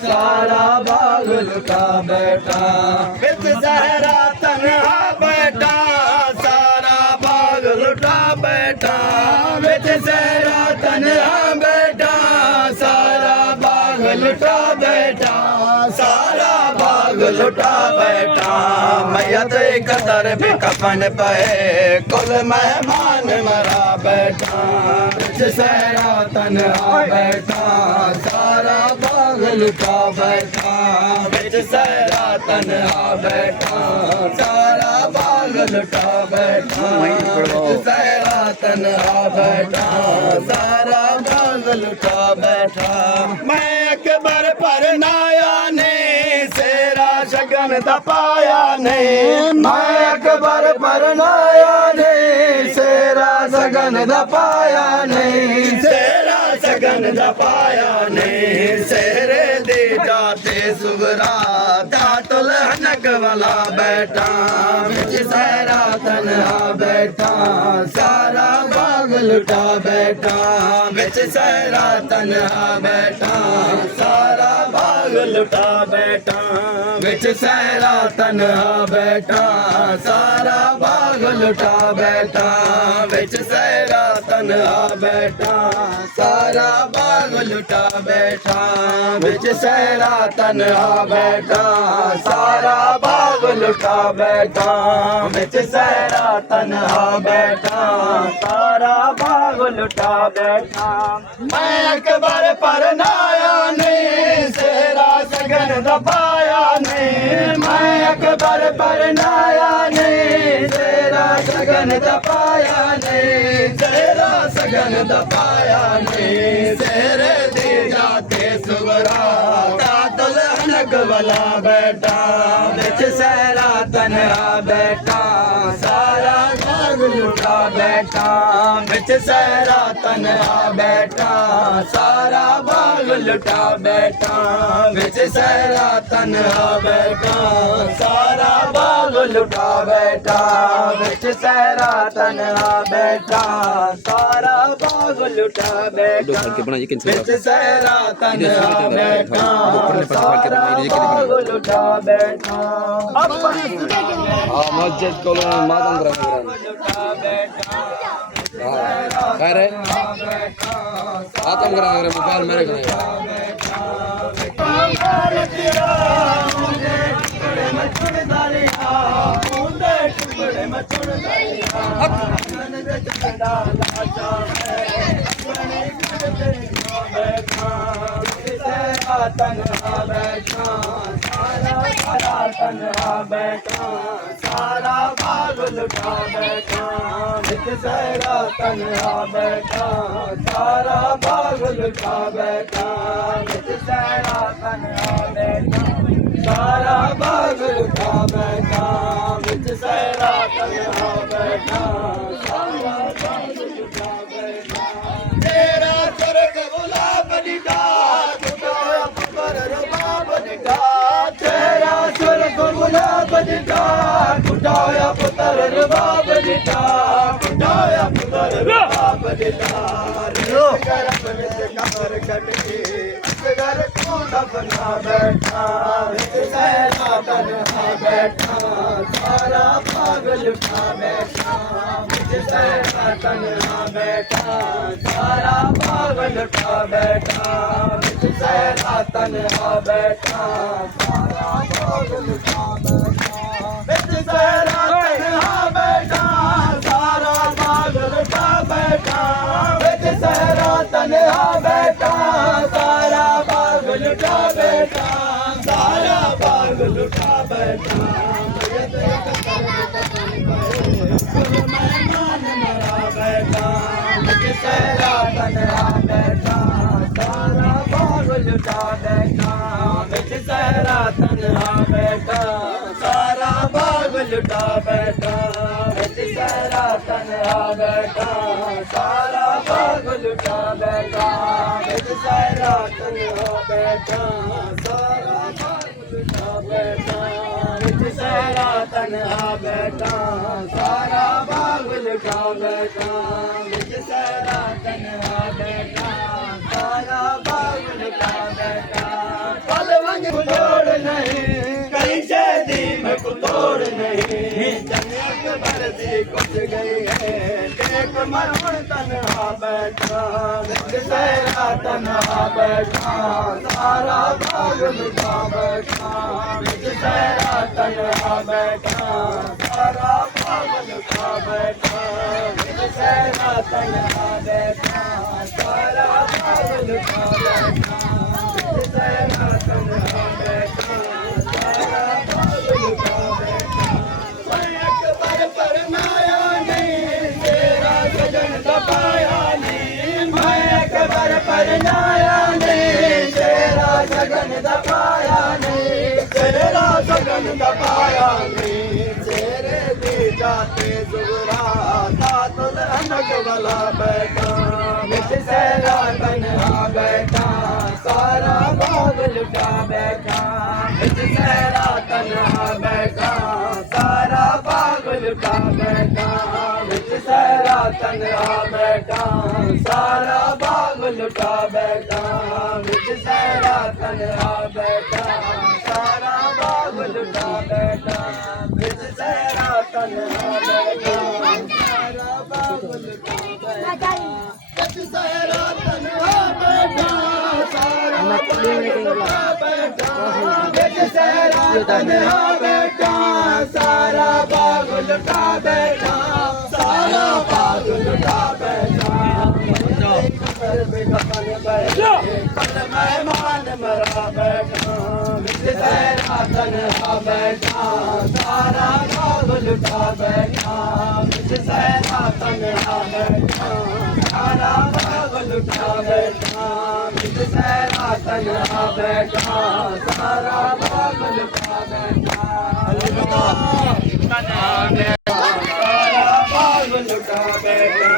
सारा बाग लुटा बैठा बिच सहरा तन्हा बैठा सारा बाग लुटा बैठा बिच सहरा तन्हा बैठा सारा बाग लुटा बैठा सारा बाग लुटा बैठा मैयत कदर बेकफन पे कुल मेहमान मरा बैठा बिच सहरा तन्हा बैठा सारा बाग लुटा बैठा बिच सहरा तन्हा बैठा सारा बाग लुटा बैठा बिच सहरा तन्हा बैठा सारा बाग लुटा बैठा मैं अकबर पर नाया ने सेरा शगन दपाया ने मैं अकबर पर नाया ने सेरा सगन दपाया ने सेरा सगन दपाया ने सेरे दे जाते सुगरा दातुल हनक वाला बैठा बिच सहरा तन्हा बैठा सारा बाग लुटा बैठा बिच सहरा तन्हा बैठा सारा बाग लुटा बैठा बिच सहरा तन्हा बैठा सारा बाग लुटा बैठा बिच सहरा तन्हा बैठा सारा बाग लुटा बैठा बिच सहरा तन्हा बैठा सारा बाग लुटा बैठा बिच सहरा तन्हा बैठा सारा बाग लुटा बैठा मैं अकबर पर नाया ने सेरा सगन दबाया ने मैं अकबर पर नाया ने सेरा सगन दबाया ने सेरा सगन दबाया ने सेरे दे जाते सुगरा दातुल हनक वाला बैठा बिच सहरा तन्हा बैठा सारा बाग लुटा बैठा बिच सहरा तन्हा बैठा सारा बाग लुटा बैठा बिच सहरा तन्हा बैठा सारा बाग लुटा बैठा बिच सहरा तन्हा बैठा सारा बाग लुटा बैठा बिच सहरा तन्हा बैठा सारा बाग लुटा बैठा मस्जिद को मातम लुटा बैठा कह रहे मातम करा मोबाइल मेरे को तन्हा बैठा सारा तन्हा बैठा सारा बाग लुटा बैठा बिच सहरा तन्हा बैठा सारा बाग लुटा बैठा बिच सहरा तन्हा बैठा सारा बाग लुटा बैठा बिच सहरा तन्हा बैठा सारा बाग लुटा बैठा तेरा स्वर्ग गुलाब दिखा तेरा स्वर्ग गुलाब दिखा कुटाया पुत्र रबाब दिखा कुटाया पुत्र रबाब दिखा गर्भ विच कमर कट के असगर को दफना बैठा बिच सहरा तन्हा बैठा सारा बाग लुटा बैठा बिच सहरा तन्हा बैठा सारा बाग लुटा बैठा बिच सहरा तन्हा बैठा सारा बाग लुटा बैठा बिच सहरा तन्हा बैठा सारा बाग लुटा बैठा बिच सहरा तन्हा बैठा सारा बाग लुटा बैठा सारा बाग लुटा बैठा मेहमान मरा बैठा बिच सहरा तन्हा बैठा सारा बाग लुटा बैठा बिच सहरा तन्हा बैठा सारा बाग लुटा बैठा बिच सहरा तन्हा बैठा सारा बाग लुटा बैठा बिच सहरा तन्हा बैठा सारा बाग लुटा बैठा बिच सहरा तन्हा बैठा सारा बाग लुटा बैठा बिच सहरा तन्हा बैठा सारा बाग लुटा बैठा तोड़ नहीं कहीं शादी में तोड़ नहीं जंग अकबर दी कुछ गई है एक मरण तन्हा बैठा सहरा तन्हा बैठा सारा बाग लुटा बैठा सहरा तन्हा बैठा सारा बाग लुटा बैठा सहरा तन्हा बैठा सारा बाग लुटा बैठा सहरा तन्हा बैठा सारा बाग लुटा बैठा मैं अकबर पर नाया नहीं तेरा सजन दबाया नहीं मैं अकबर पर नाया नहीं तेरा सजन दबाया नहीं तेरा सजन दबाया नहीं तेरे दी जाते जुगरा तातुल अनक वाला बैठा मिट सहरा तन्हा बैठा सारा बाग लुटा बैठा मिट सहरा तन्हा बैठा सारा बाग लुटा बैठा मिट सहरा तन्हा बैठा सारा बाग लुटा बैठा मिट सहरा तन्हा बैठा सारा बाग लुटा बैठा मिट सहरा तन्हा बैठा सारा बाग लुटा बैठा मिट सहरा तन्हा बैठा सारा बाग लुटा बैठा मिट सहरा तन्हा बैठा सारा बाग लुटा बैठा सारा बाग लुटा बैठा कल मेहमान मरा बैठा मिट सहरा तन्हा बैठा सारा बाग लुटा बैठा मिट सहरा तन्हा बैठा सारा बाग लुटा बैठा मिट सहरा तन्हा बैठा सारा बाग लुटा बैठा सारा बाग लुटा बैठा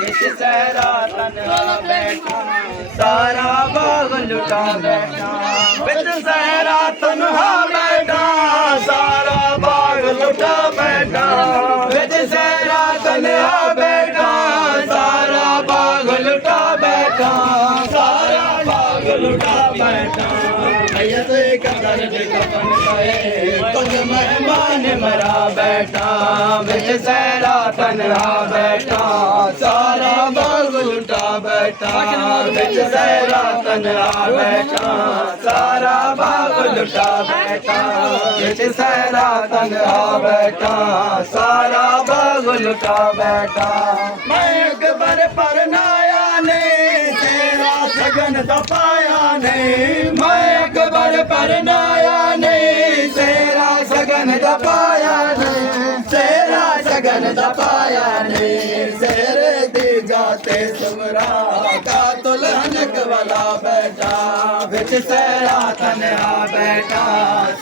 मिट सहरा तन्हा बैठा सारा बाग लुटा बैठा मिट सहरा तन्हा बैठा सारा बाग लुटा बैठा मिट सहरा तन्हा बैठा सारा बाग लुटा बैठा सारा बाग लुटा बैठा मैयत कदर के कफन पाए कुछ मेहमान मरा बैठा मिट सहरा तन्हा बैठा सारा बाग लुटा बैठा मिट सहरा तन्हा बैठा सारा बाग लुटा बैठा मिट सहरा तन्हा बैठा सारा बाग लुटा बैठा मैं अकबर पर नाया नहीं तेरा सगन दबाया नहीं मैं अकबर पर नाया नहीं तेरा सगन दबाया नहीं तेरा सगन दबाया नहीं तेरे दी जाते सुमरा कातुल हनक वाला बैठा बिच सहरा तन्हा बैठा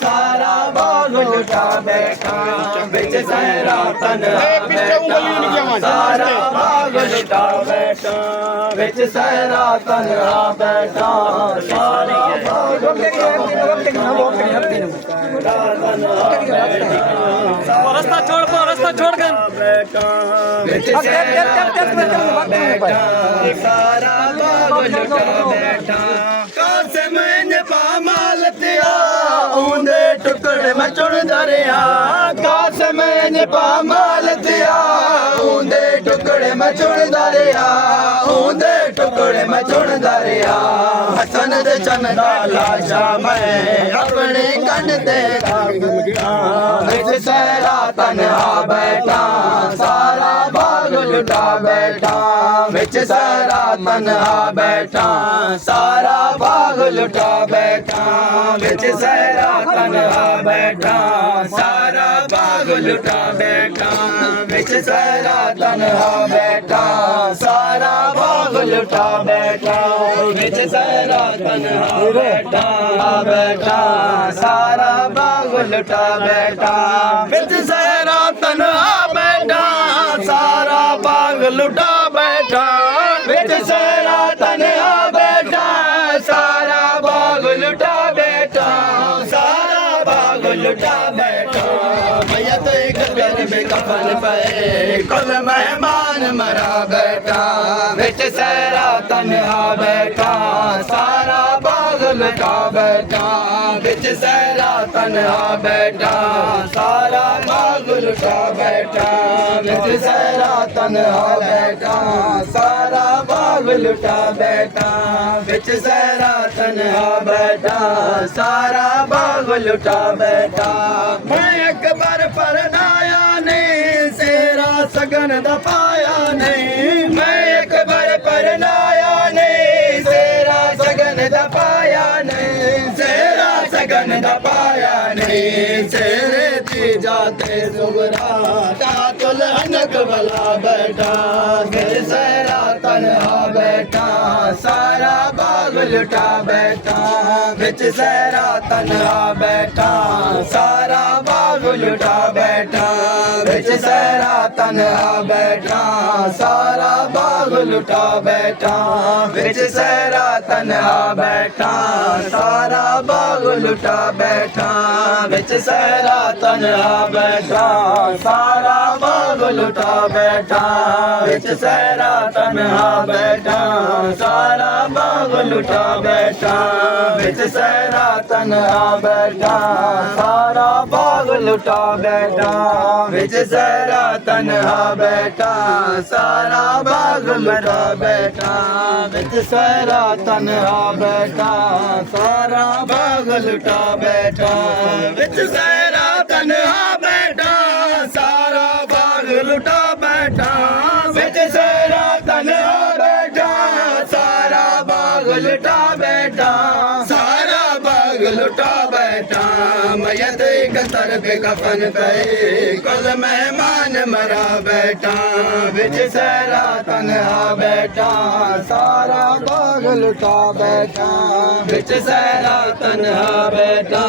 सारा बाग लुटा बैठा बिच सहरा तन्हा बैठा सारा बाग लुटा बैठा बिच सहरा तन्हा बैठा सारा बाग लुटा रास्ता छोड़ कर बैठा बिच सहरा बैठा सारा बाग लुटा बैठा कासे मैंने पामाल दिया ऊंदे टुकड़े में चुन दरिया कासे मैंने पामाल दिया ऊंदे टुकड़े में चुन दरिया ऊंदे टुकड़े में चुन दरिया हसन दे चन डाला जा मैं अपने कन दे बिच सहरा तन्हा बैठा सारा बाग लुटा बैठा बिच सहरा तन्हा बैठा सारा बाग लुटा बैठा बिच सहरा तन्हा बैठा सारा बाग लुटा बैठा बिच सहरा तन्हा बैठा सारा बाग लुटा बैठा बिच सहरा तन्हा बैठा बैठा सारा बाग लुटा बैठा बिच सहरा तन्हा बैठा सारा बाग लुटा बैठा बिच सहरा तन्हा बैठा सारा बाग लुटा बैठा सारा बाग लुटा बैठा मैयत कब्र में कफन पे कुल मेहमान मरा बैठा बिच सहरा तन्हा बैठा सारा बाग लुटा बैठा बिच सहरा तन्हा बैठा सारा बाग लुटा बैठा बिच सहरा तन्हा बैठा सारा बाग लुटा बैठा बिच सहरा तन्हा बैठा सारा बाग लुटा बैठा मैं अकबर परनाया नहीं सेरा सगन दा पाया नहीं मैं अकबर परनाया नहीं सेरा सगन दा पाया नहीं सेरा सगन दा पाया नहीं सेरे ती जाते सुगरा तातुल हनक वाला बैठा फिर सेरा तन्हा बैठा सारा बाग लुटा बैठा बिच सहरा तन्हा बैठा सारा बाग लुटा बैठा बिच सहरा तन्हा बैठा सारा बाग लुटा बैठा बिच सहरा तन्हा बैठा सारा बाग लुटा बैठा बिच सहरा तन्हा बैठा सारा बाग लुटा बैठा बिच सहरा तन्हा बैठा सारा बाग लुटा बैठा बिच सहरा तन्हा बैठा सारा बाग लुटा बैठा बिच सहरा तन्हा बैठा सारा बाग लुटा बैठा बिच सहरा तन्हा बैठा सारा बाग लुटा बैठा बिच सहरा तन्हा बैठा सारा बाग लुटा बैठा बिच सहरा तन्हा बैठा सारा बाग लुटा बैठा सारा बाग लुटा बैठा मैयत कतर पे कफन पे कुल मेहमान मरा बैठा बिच सहरा तन्हा बैठा सारा बाग लुटा बैठा बिच सहरा तन्हा बैठा